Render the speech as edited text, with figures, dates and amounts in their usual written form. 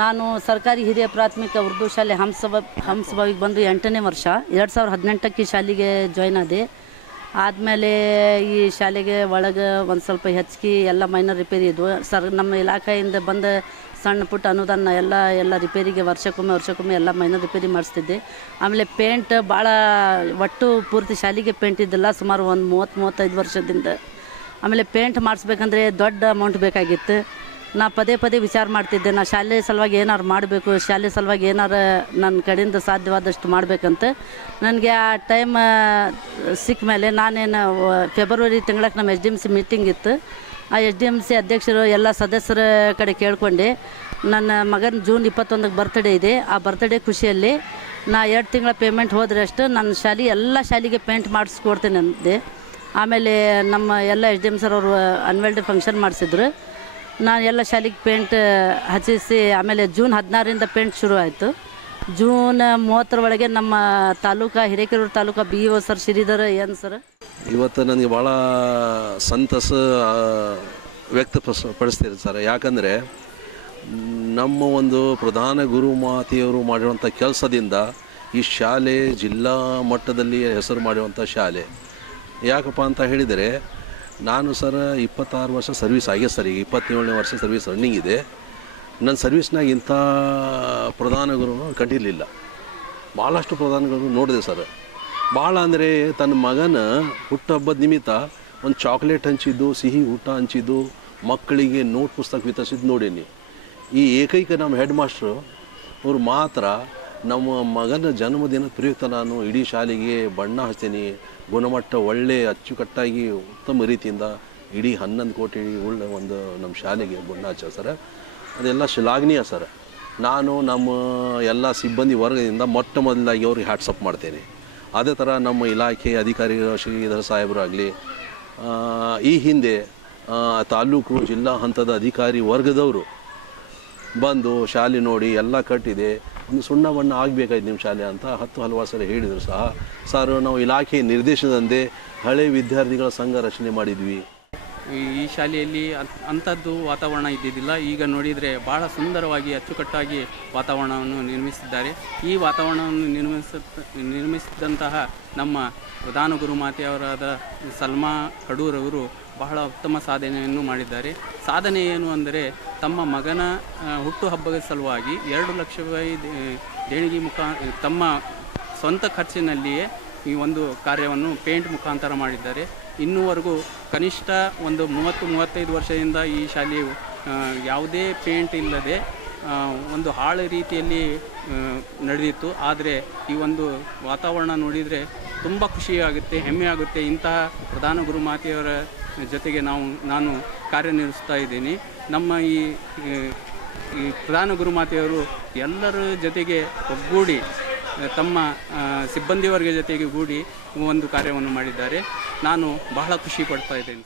ನಾನು ಸರ್ಕಾರಿ ಹಿರಿಯ ಪ್ರಾಥಮಿಕ ಉರ್ದು ಶಾಲೆ ಹಂಸಭಾವಿಗೆ ಬಂದು 8ನೇ ವರ್ಷ. 2018ಕ್ಕೆ ಶಾಲೆಗೆ ಜಾಯ್ನ್ ಆದೆ. ಆದಮೇಲೆ ಈ ಶಾಲೆಗೆ ಒಳಗೆ ಒಂದು ಸ್ವಲ್ಪ ಹೆಚ್ಚಿಗೆ ಎಲ್ಲ ಮೈನರ್ ರಿಪೇರಿ ಇದ್ವು. ನಮ್ಮ ಇಲಾಖೆಯಿಂದ ಬಂದ ಸಣ್ಣ ಪುಟ್ಟ ಅನುದಾನ ಎಲ್ಲ ರಿಪೇರಿಗೆ ವರ್ಷಕ್ಕೊಮ್ಮೆ ಎಲ್ಲ ಮೈನರ್ ರಿಪೇರಿ ಮಾಡಿಸ್ತಿದ್ದೆ. ಆಮೇಲೆ ಪೇಂಟ್ ಭಾಳ ಒಟ್ಟು ಪೂರ್ತಿ ಶಾಲೆಗೆ ಪೇಂಟ್ ಇದ್ದಿಲ್ಲ, ಸುಮಾರು ಒಂದು 30-35 ವರ್ಷದಿಂದ. ಆಮೇಲೆ ಪೇಂಟ್ ಮಾಡಿಸ್ಬೇಕಂದ್ರೆ ದೊಡ್ಡ ಅಮೌಂಟ್ ಬೇಕಾಗಿತ್ತು. ನಾ ಪದೇ ವಿಚಾರ ಮಾಡ್ತಿದ್ದೆ, ನಾ ಶಾಲೆ ಸಲುವಾಗಿ ಏನಾರು ಮಾಡಬೇಕು, ಶಾಲೆ ಸಲುವಾಗಿ ಏನಾರು ನನ್ನ ಕಡೆಯಿಂದ ಸಾಧ್ಯವಾದಷ್ಟು ಮಾಡಬೇಕಂತ. ನನಗೆ ಆ ಟೈಮ್ ಸಿಕ್ಕ ಮೇಲೆ ನಾನೇನು ಫೆಬ್ರವರಿ ತಿಂಗಳಕ್ಕೆ ನಮ್ಮ SDMC ಮೀಟಿಂಗ್ ಇತ್ತು. ಆ SDMC ಅಧ್ಯಕ್ಷರು ಎಲ್ಲ ಸದಸ್ಯರ ಕಡೆ ಕೇಳ್ಕೊಂಡೆ. ನನ್ನ ಮಗನ ಜೂನ್ 21ಕ್ಕೆ ಬರ್ತ್ಡೇ ಇದೆ. ಆ ಬರ್ತ್ಡೇ ಖುಷಿಯಲ್ಲಿ ನಾ 2 ತಿಂಗಳ ಪೇಮೆಂಟ್ ಹೋದ್ರೆ ಅಷ್ಟು ನನ್ನ ಎಲ್ಲ ಶಾಲೆಗೆ ಪೇಂಟ್ ಮಾಡಿಸ್ಕೊಡ್ತೇನೆ ಅಂದೆ. ಆಮೇಲೆ ನಮ್ಮ ಎಲ್ಲ SDM ಸರ್ ಅವರು ಅನ್ವೆಲ್ ಡೇ ಫಂಕ್ಷನ್ ಮಾಡಿಸಿದ್ರು. ನಾನು ಎಲ್ಲ ಶಾಲೆಗೆ ಪೇಂಟ್ ಹಚ್ಚಿಸಿ ಆಮೇಲೆ ಜೂನ್ 16ರಿಂದ ಪೇಂಟ್ ಶುರು ಆಯಿತು. ಜೂನ್ 30ರ ಒಳಗೆ ನಮ್ಮ Hirekerur taluk BO sir Shridhar N sir ಇವತ್ತು ನನಗೆ ಭಾಳ ಸಂತಸ ವ್ಯಕ್ತಪಡಿಸ್ತೀರಿ ಸರ್. ಯಾಕಂದರೆ ನಮ್ಮ ಒಂದು ಪ್ರಧಾನ ಗುರು ಮಾತೆಯವರು ಮಾಡಿರುವಂಥ ಕೆಲಸದಿಂದ ಈ ಶಾಲೆ ಜಿಲ್ಲಾ ಮಟ್ಟದಲ್ಲಿ ಹೆಸರು ಮಾಡಿರುವಂಥ ಶಾಲೆ. ಯಾಕಪ್ಪ ಅಂತ ಹೇಳಿದರೆ, ನಾನು ಸರ್ 26 ವರ್ಷ ಸರ್ವಿಸ್ ಆಗಿದೆ ಸರ್. ಈಗ 27ನೇ ವರ್ಷ ಸರ್ವಿಸ್ ರನ್ನಿಂಗ್ ಇದೆ. ನನ್ನ ಸರ್ವಿಸ್ನಾಗ ಇಂಥ ಪ್ರಧಾನ ಗುರು ಕಂಡಿರಲಿಲ್ಲ. ಭಾಳಷ್ಟು ಪ್ರಧಾನಗಳು ನೋಡಿದೆ ಸರ್. ಭಾಳ ಅಂದರೆ ತನ್ನ ಮಗನ ಹುಟ್ಟುಹಬ್ಬದ ನಿಮಿತ್ತ ಒಂದು ಚಾಕ್ಲೇಟ್ ಹಂಚಿದ್ದು, ಸಿಹಿ ಊಟ ಹಂಚಿದ್ದು, ಮಕ್ಕಳಿಗೆ ನೋಟ್ ಪುಸ್ತಕ ವಿತರಿಸಿದ್ದು ನೋಡೀನಿ. ಈ ಏಕೈಕ ನಮ್ಮ ಹೆಡ್ ಮಾಸ್ಟ್ರು ಅವರು ಮಾತ್ರ ನಮ್ಮ ಮಗನ ಜನ್ಮದಿನ ಪ್ರಯುಕ್ತ ನಾನು ಇಡೀ ಶಾಲೆಗೆ ಬಣ್ಣ ಹಚ್ತೀನಿ, ಗುಣಮಟ್ಟ ಒಳ್ಳೆ ಅಚ್ಚುಕಟ್ಟಾಗಿ ಉತ್ತಮ ರೀತಿಯಿಂದ ಇಡೀ 11 ಕೋಟಿ ಉಳ್ಳ ಒಂದು ನಮ್ಮ ಶಾಲೆಗೆ ಬಣ್ಣ ಹಚ್ಚ ಸರ್. ಅದೆಲ್ಲ ಶ್ಲಾಘನೀಯ ಸರ್. ನಾನು ನಮ್ಮ ಎಲ್ಲ ಸಿಬ್ಬಂದಿ ವರ್ಗದಿಂದ ಮೊಟ್ಟ ಮೊದಲಾಗಿ ಅವ್ರಿಗೆ ಹ್ಯಾಟ್ಸಪ್ ಮಾಡ್ತೇನೆ. ಅದೇ ಥರ ನಮ್ಮ ಇಲಾಖೆ ಅಧಿಕಾರಿಗಳು ಶ್ರೀಧರ್ ಸಾಹೇಬರಾಗಲಿ, ಈ ಹಿಂದೆ ತಾಲೂಕು ಜಿಲ್ಲಾ ಹಂತದ ಅಧಿಕಾರಿ ವರ್ಗದವರು ಬಂದು ಶಾಲೆ ನೋಡಿ ಎಲ್ಲ ಕಟ್ಟಿದೆ, ಒಂದು ಸುಣ್ಣ ಬಣ್ಣ ಆಗಬೇಕಾಯ್ತು ನಿಮ್ಮ ಶಾಲೆ ಅಂತ ಹಲವಾರು ಸಲ ಹೇಳಿದರು ಸಹ. ಸರ್, ನಾವು ಇಲಾಖೆ ನಿರ್ದೇಶನದಂತೆ ಹಳೆ ವಿದ್ಯಾರ್ಥಿಗಳ ಸಂಘ ರಚನೆ ಮಾಡಿದ್ವಿ. ಈ ಶಾಲೆಯಲ್ಲಿ ಅಂಥದ್ದು ವಾತಾವರಣ ಇದ್ದಿದ್ದಿಲ್ಲ. ಈಗ ನೋಡಿದರೆ ಭಾಳ ಸುಂದರವಾಗಿ ಅಚ್ಚುಕಟ್ಟಾಗಿ ವಾತಾವರಣವನ್ನು ನಿರ್ಮಿಸಿದ್ದಾರೆ. ಈ ವಾತಾವರಣವನ್ನು ನಿರ್ಮಿಸಿದಂತಹ ನಮ್ಮ ಪ್ರಧಾನ ಗುರುಮಾತೆಯವರಾದ ಸಲ್ಮಾ ಕಡೂರವರು ಬಹಳ ಉತ್ತಮ ಸಾಧನೆಯನ್ನು ಮಾಡಿದ್ದಾರೆ. ಸಾಧನೆ ಏನು ಅಂದರೆ, ತಮ್ಮ ಮಗನ ಹುಟ್ಟುಹಬ್ಬದ ಸಲುವಾಗಿ 2 ಲಕ್ಷ ರೂಪಾಯಿ ದೇಣಿಗೆ ತಮ್ಮ ಸ್ವಂತ ಖರ್ಚಿನಲ್ಲಿಯೇ ಈ ಒಂದು ಕಾರ್ಯವನ್ನು ಪೇಂಟ್ ಮುಖಾಂತರ ಮಾಡಿದ್ದಾರೆ. ಇನ್ನೂವರೆಗೂ ಕನಿಷ್ಠ ಒಂದು 30-35 ವರ್ಷದಿಂದ ಈ ಶಾಲೆಯು ಯಾವುದೇ ಪೇಂಟ್ ಇಲ್ಲದೆ ಒಂದು ಹಾಳು ರೀತಿಯಲ್ಲಿ ನಡೆದಿತ್ತು. ಆದರೆ ಈ ಒಂದು ವಾತಾವರಣ ನೋಡಿದರೆ ತುಂಬ ಖುಷಿಯಾಗುತ್ತೆ, ಹೆಮ್ಮೆ ಆಗುತ್ತೆ. ಇಂತಹ ಪ್ರಧಾನ ಗುರುಮಾತೆಯವರ ಜೊತೆಗೆ ನಾನು ಕಾರ್ಯನಿರ್ವಹಿಸ್ತಾ ಇದ್ದೀನಿ. ನಮ್ಮ ಈ ಪ್ರಧಾನ ಗುರುಮಾತೆಯವರು ಎಲ್ಲರ ಜೊತೆಗೆ ಒಗ್ಗೂಡಿ ತಮ್ಮ ಸಿಬ್ಬಂದಿ ವರ್ಗ ಜೊತೆಗೆ ಗೂಡಿ ಒಂದು ಕಾರ್ಯವನ್ನು ಮಾಡಿದ್ದಾರೆ. ನಾನು ಬಹಳ ಖುಷಿ ಪಡ್ತಾ ಇದ್ದೇನೆ.